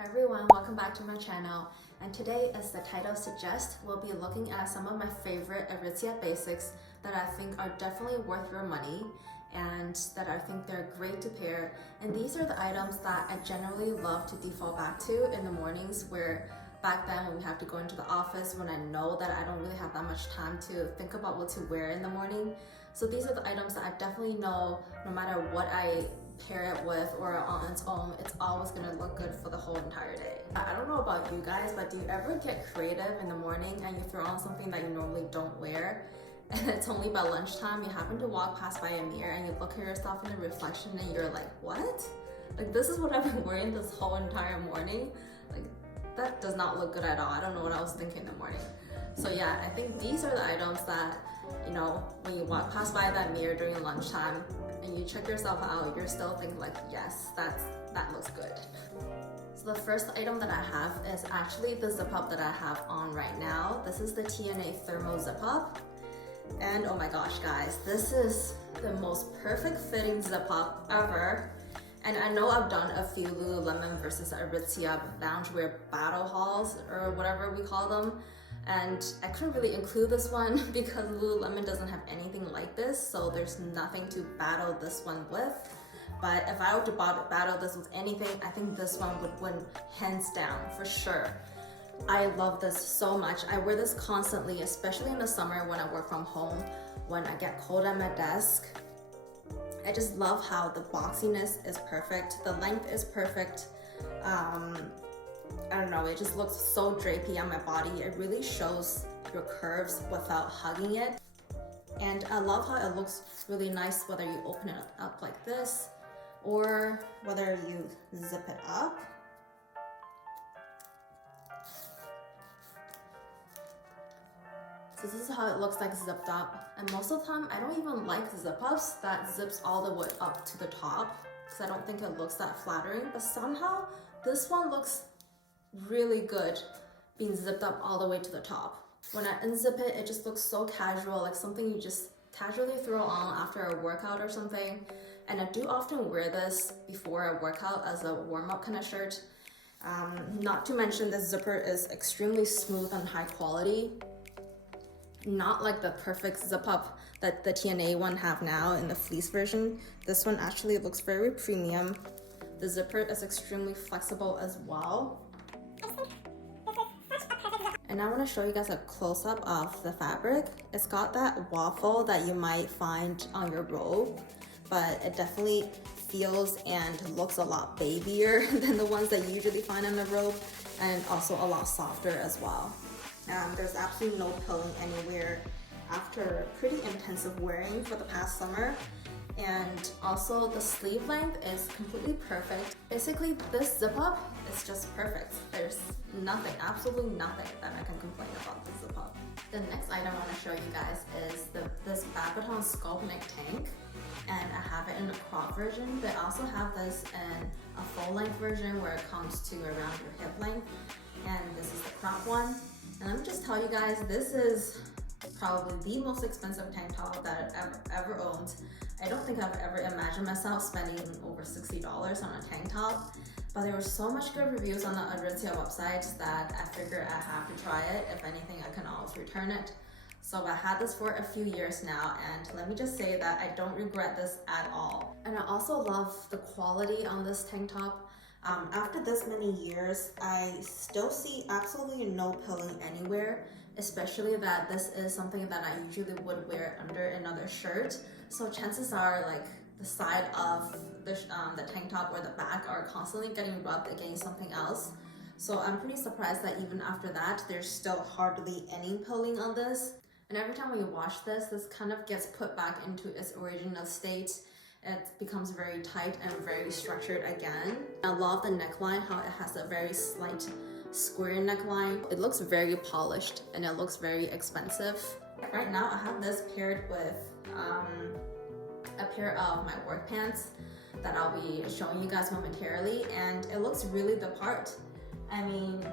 Hi everyone, welcome back to my channel, and today, as the title suggests, we'll be looking at some of my favorite Aritzia basics that I think are definitely worth your money and that I think they're great to pair. And these are the items that I generally love to default back to in the mornings, where back then when we have to go into the office, when I know that I don't really have that much time to think about what to wear in the morning. So these are the items that I definitely know no matter what I pair it with or on its own, it's always gonna look good for the whole entire day. I don't know about you guys, but do you ever get creative in the morning and you throw on something that you normally don't wear, and it's only by lunchtime you happen to walk past by a mirror and you look at yourself in the reflection and you're like, what? Like, this is what I've been wearing this whole entire morning? Like, that does not look good at all. I don't know what I was thinking in the morning. So yeah, I think these are the items that, you know, when you walk past by that mirror during lunchtime and you check yourself out, you're still thinking like, yes, that looks good. So the first item that I have is actually the zip up that I have on right now. This is the TNA Thermo Zip Up. And oh my gosh, guys, this is the most perfect fitting zip up ever. And I know I've done a few Lululemon versus Aritzia loungewear battle hauls or whatever we call them. And I couldn't really include this one because Lululemon doesn't have anything like this, so there's nothing to battle this one with. But if I were to battle this with anything, I think this one would win hands down for sure. I love this so much. I wear this constantly, especially in the summer when I work from home, when I get cold at my desk. I just love how the boxiness is perfect, the length is perfect. I don't know, it just looks so drapey on my body. It really shows your curves without hugging it. And I love how it looks really nice whether you open it up like this or whether you zip it up. So this is how it looks like zipped up. And most of the time, I don't even like zip ups that zips all the way up to the top because I don't think it looks that flattering. But somehow, this one looks really good being zipped up all the way to the top. When I unzip it, it just looks so casual, like something you just casually throw on after a workout or something. And I do often wear this before a workout as a warm-up kind of shirt. Not to mention the zipper is extremely smooth and high quality. Not like the perfect zip up that the TNA one have now in the fleece version. This one actually looks very premium. The zipper is extremely flexible as well. And I want to show you guys a close-up of the fabric. It's got that waffle that you might find on your robe, but it definitely feels and looks a lot babier than the ones that you usually find on the robe, and also a lot softer as well. There's absolutely no pilling anywhere after pretty intensive wearing for the past summer. And also the sleeve length is completely perfect. Basically, this zip up is just perfect. There's nothing, absolutely nothing that I can complain about this zip up. The next item I want to show you guys is this Babaton Sculpt Neck Tank. And I have it in a crop version, but I also have this in a full length version where it comes to around your hip length. And this is the crop one. And let me just tell you guys, this is probably the most expensive tank top that I've ever owned. I don't think I've ever imagined myself spending over $60 on a tank top, but there were so much good reviews on the Aritzia website that I figured I have to try it. If anything, I can always return it. So I had this for a few years now, and let me just say that I don't regret this at all. And I also love the quality on this tank top. After this many years, I still see absolutely no pilling anywhere, especially that this is something that I usually would wear under another shirt. So chances are, like, the side of the tank top or the back are constantly getting rubbed against something else. So I'm pretty surprised that even after that, there's still hardly any pilling on this. And every time we wash this, this kind of gets put back into its original state. It becomes very tight and very structured again. I love the neckline, how it has a very slight square neckline. It looks very polished and it looks very expensive. Right now I have this paired with a pair of my work pants that I'll be showing you guys momentarily, and it looks really the part. I mean,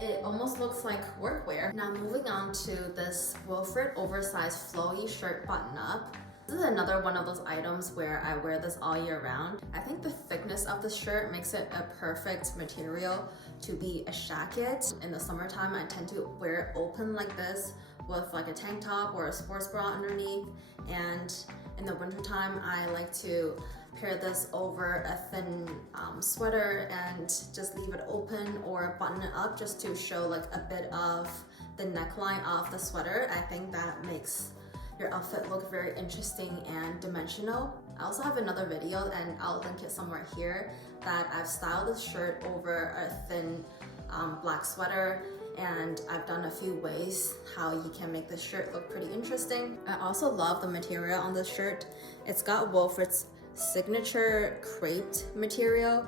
it almost looks like workwear. Now moving on to this Wilfred oversized flowy shirt button up. This is another one of those items where I wear this all year round. I think the thickness of this shirt makes it a perfect material to be a jacket. In the summertime, I tend to wear it open like this with like a tank top or a sports bra underneath. And in the wintertime, I like to pair this over a thin sweater and just leave it open or button it up just to show like a bit of the neckline of the sweater. I think that makes your outfit look very interesting and dimensional. I also have another video, and I'll link it somewhere here, that I've styled this shirt over a thin black sweater, and I've done a few ways how you can make this shirt look pretty interesting. I also love the material on this shirt. It's got Wilfred's signature creped material.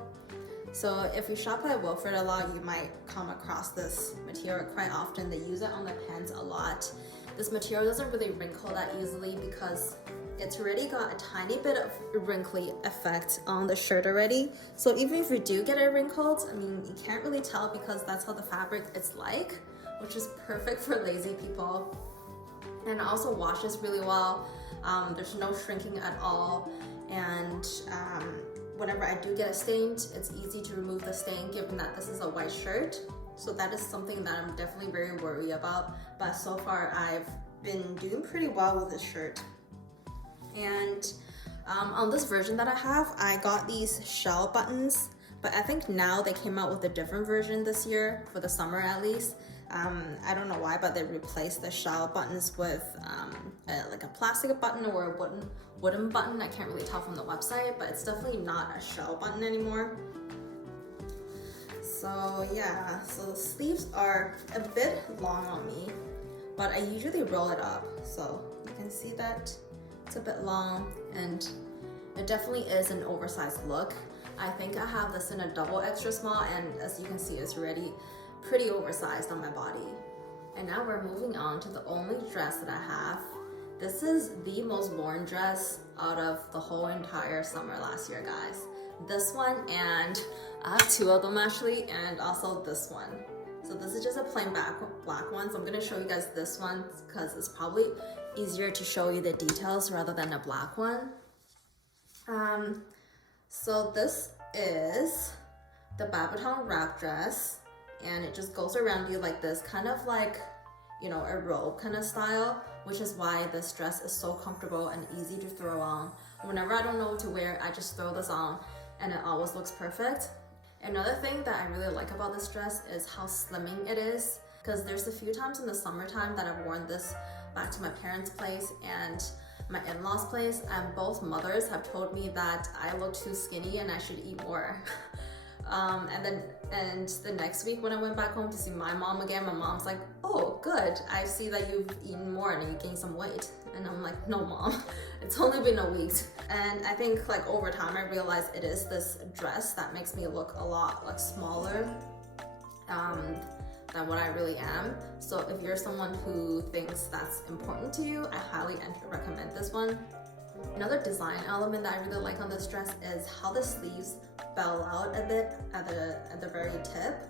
So if you shop at Wilfred a lot, you might come across this material quite often. They use it on the pants a lot. This material doesn't really wrinkle that easily because it's already got a tiny bit of wrinkly effect on the shirt already. So even if you do get it wrinkled, I mean, you can't really tell because that's how the fabric is like, which is perfect for lazy people. And it also washes really well. There's no shrinking at all. And whenever I do get it stained, it's easy to remove the stain given that this is a white shirt. So that is something that I'm definitely very worried about. But so far, I've been doing pretty well with this shirt. And on this version that I have, I got these shell buttons, but I think now they came out with a different version this year, for the summer at least. I don't know why, but they replaced the shell buttons with like a plastic button or a wooden button. I can't really tell from the website, but it's definitely not a shell button anymore. So yeah, so the sleeves are a bit long on me, but I usually roll it up. So you can see that it's a bit long, and it definitely is an oversized look. I think I have this in a double extra small, and as you can see, it's already pretty oversized on my body. And now we're moving on to the only dress that I have. This is the most worn dress out of the whole entire summer last year, guys. This one, and I have two of them actually, and also this one. So this is just a plain black one. So I'm gonna show you guys this one because it's probably easier to show you the details rather than a black one. So this is the Babaton wrap dress, and it just goes around you like this, kind of like, you know, a robe kind of style, which is why this dress is so comfortable and easy to throw on. Whenever I don't know what to wear, I just throw this on and it always looks perfect. Another thing that I really like about this dress is how slimming it is, because there's a few times in the summertime that I've worn this back to my parents' place and my in-laws' place, and both mothers have told me that I look too skinny and I should eat more. And the next week when I went back home to see my mom again, my mom's like, "Oh, good, I see that you've eaten more and you gained some weight." And I'm like, "No, Mom, it's only been a week." And I think like over time I realized it is this dress that makes me look a lot like smaller than what I really am. So if you're someone who thinks that's important to you, I highly recommend this one. Another design element that I really like on this dress is how the sleeves bell out a bit at the very tip.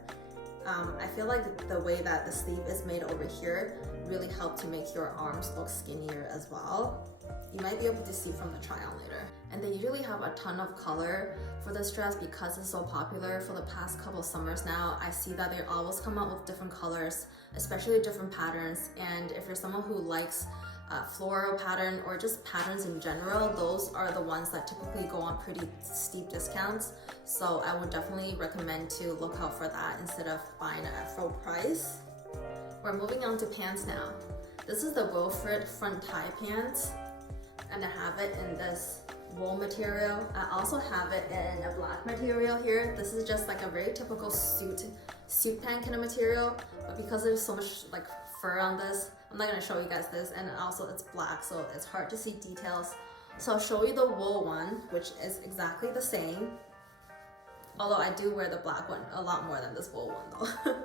I feel like the way that the sleeve is made over here really helped to make your arms look skinnier as well. You might be able to see from the try on later. And they usually have a ton of color for this dress because it's so popular for the past couple summers now. I see that they always come out with different colors, especially different patterns. And if you're someone who likes floral pattern or just patterns in general, those are the ones that typically go on pretty steep discounts. So I would definitely recommend to look out for that instead of buying it at full price. We're moving on to pants now. This is the Wilfred front tie pants, and I have it in this wool material. I also have it in a black material here. This is just like a very typical suit pant kind of material, but because there's so much like fur on this, I'm not gonna show you guys this, and also it's black, so it's hard to see details. So I'll show you the wool one, which is exactly the same. Although I do wear the black one a lot more than this wool one though.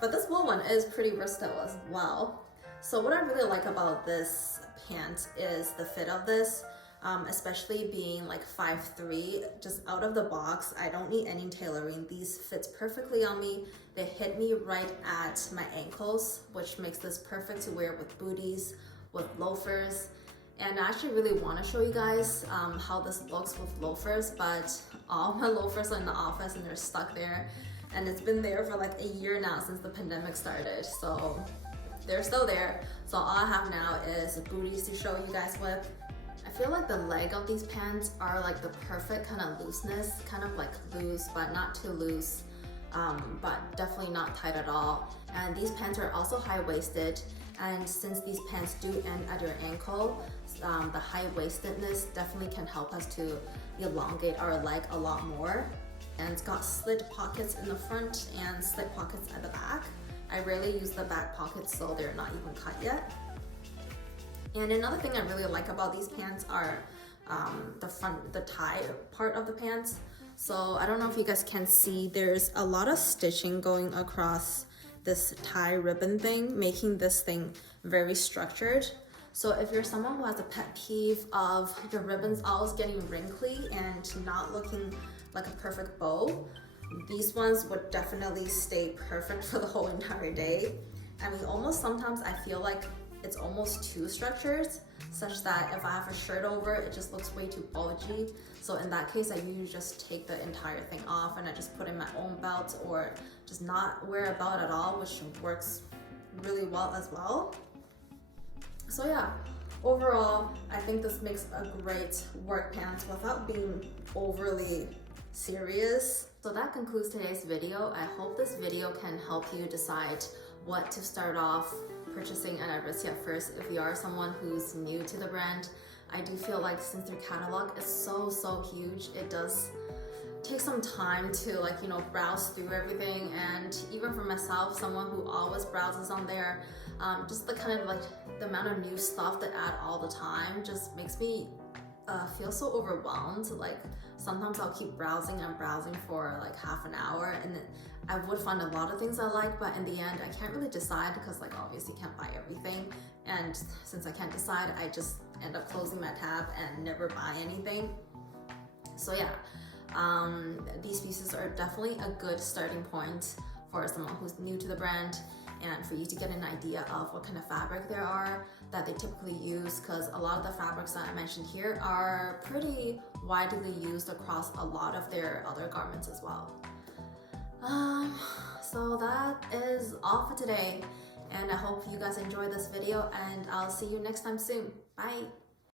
But this wool one is pretty versatile as well. So what I really like about this pant is the fit of this, especially being like 5'3", just out of the box. I don't need any tailoring. These fits perfectly on me. They hit me right at my ankles, which makes this perfect to wear with booties, with loafers. And I actually really want to show you guys how this looks with loafers, but all my loafers are in the office and they're stuck there. And it's been there for like a year now since the pandemic started. So they're still there. So all I have now is booties to show you guys with. I feel like the leg of these pants are like the perfect kind of looseness, kind of like loose, but not too loose, but definitely not tight at all. And these pants are also high-waisted. And since these pants do end at your ankle, the high-waistedness definitely can help us to elongate our leg a lot more. And it's got slit pockets in the front and slit pockets at the back. I rarely use the back pockets, so they're not even cut yet. And another thing I really like about these pants are the tie part of the pants. So I don't know if you guys can see, there's a lot of stitching going across this tie ribbon thing, making this thing very structured. So if you're someone who has a pet peeve of your ribbons always getting wrinkly and not looking like a perfect bow, these ones would definitely stay perfect for the whole entire day. I mean, almost sometimes I feel like it's almost too structured, such that if I have a shirt over, it just looks way too bulgy. So in that case, I usually just take the entire thing off and I just put in my own belt, or just not wear a belt at all, which works really well as well. So yeah, overall, I think this makes a great work pants without being overly serious. So that concludes today's video. I hope this video can help you decide what to start off purchasing at Aritzia first if you are someone who's new to the brand. I do feel like since their catalog is so huge, it does take some time to browse through everything. And even for myself, someone who always browses on there, just the kind of the amount of new stuff they add all the time just makes me feel so overwhelmed. Like sometimes I'll keep browsing and browsing for like half an hour, and then I would find a lot of things I like, but in the end I can't really decide because obviously can't buy everything. And since I can't decide, I just end up closing my tab and never buy anything. So yeah, these pieces are definitely a good starting point for someone who's new to the brand, and for you to get an idea of what kind of fabric there are that they typically use, because a lot of the fabrics that I mentioned here are pretty widely used across a lot of their other garments as well. So that is all for today, and I hope you guys enjoyed this video, and I'll see you next time soon. Bye!